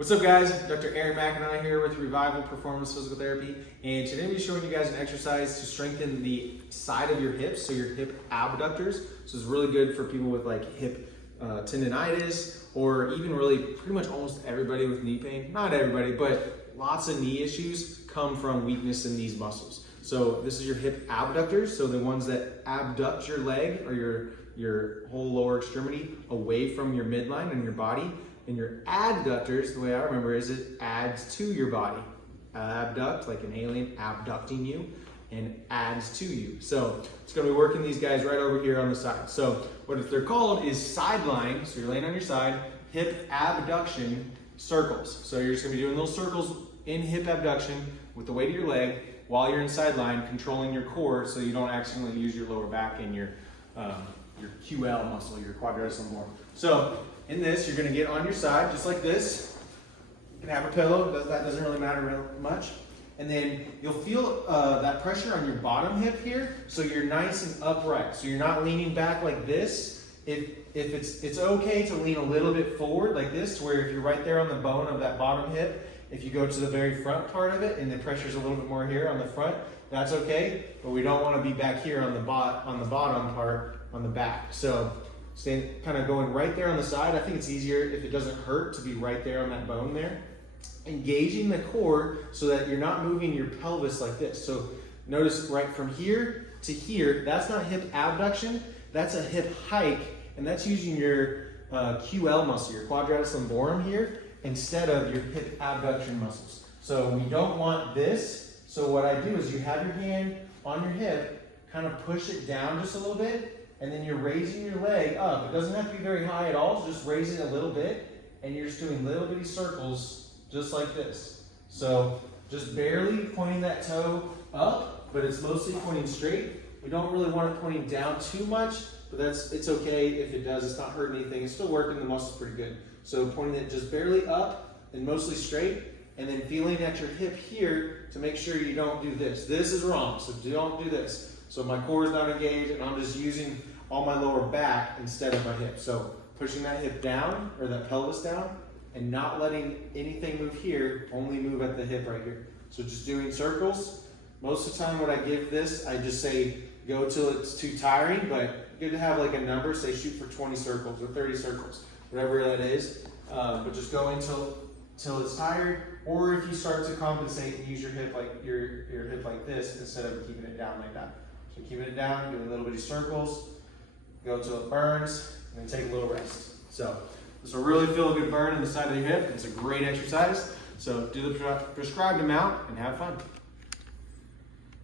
What's up guys, Dr. Aaron McIntyre here with Revival Performance Physical Therapy, and today I'm going to be showing you guys an exercise to strengthen the side of your hips, so your hip abductors. So it's really good for people with like hip tendonitis, or even really pretty much almost everybody with knee pain. Not everybody, but lots of knee issues come from weakness in these muscles. So this is your hip abductors, so the ones that abduct your leg or your whole lower extremity away from your midline and your body. And your adductors, the way I remember, is it adds to your body. Abduct, like an alien abducting you, and adds to you. So it's going to be working these guys right over here on the side. So what they're called is sideline. So you're laying on your side, hip abduction circles. So you're just going to be doing little circles in hip abduction with the weight of your leg while you're in sideline, controlling your core so you don't accidentally use your lower back and your QL muscle, your quadratus lumborum. So in this, you're going to get on your side just like this. You can have a pillow, that doesn't really matter real much. And then you'll feel that pressure on your bottom hip here, so you're nice and upright. So you're not leaning back like this. If it's okay to lean a little bit forward like this, to where if you're right there on the bone of that bottom hip, if you go to the very front part of it and the pressure's a little bit more here on the front, that's okay. But we don't want to be back here on the bottom part on the back. So stay kind of going right there on the side. I think it's easier if it doesn't hurt to be right there on that bone there. Engaging the core so that you're not moving your pelvis like this. So notice right from here to here, that's not hip abduction, that's a hip hike, and that's using your QL muscle, your quadratus lumborum here, instead of your hip abduction muscles. So we don't want this. So what I do is you have your hand on your hip, kind of push it down just a little bit, and then you're raising your leg up. It doesn't have to be very high at all, just raise it a little bit, and you're just doing little bitty circles just like this. So just barely pointing that toe up, but it's mostly pointing straight. We don't really want it pointing down too much, but it's okay if it does. It's not hurting anything. It's still working the muscles pretty good. So pointing it just barely up and mostly straight, and then feeling at your hip here to make sure you don't do this. This is wrong, so don't do this. So my core is not engaged, and I'm just using all my lower back instead of my hip. So pushing that hip down, or that pelvis down, and not letting anything move here, only move at the hip right here. So just doing circles. Most of the time when I give this, I just say go till it's too tiring, but good to have like a number, say shoot for 20 circles or 30 circles, whatever that is. But just go until it's tired, or if you start to compensate and use your hip like your hip like this instead of keeping it down like that. So keeping it down, doing little bitty circles, go till it burns, and then take a little rest. So this will really feel a good burn in the side of the hip. It's a great exercise. So do the prescribed amount and have fun.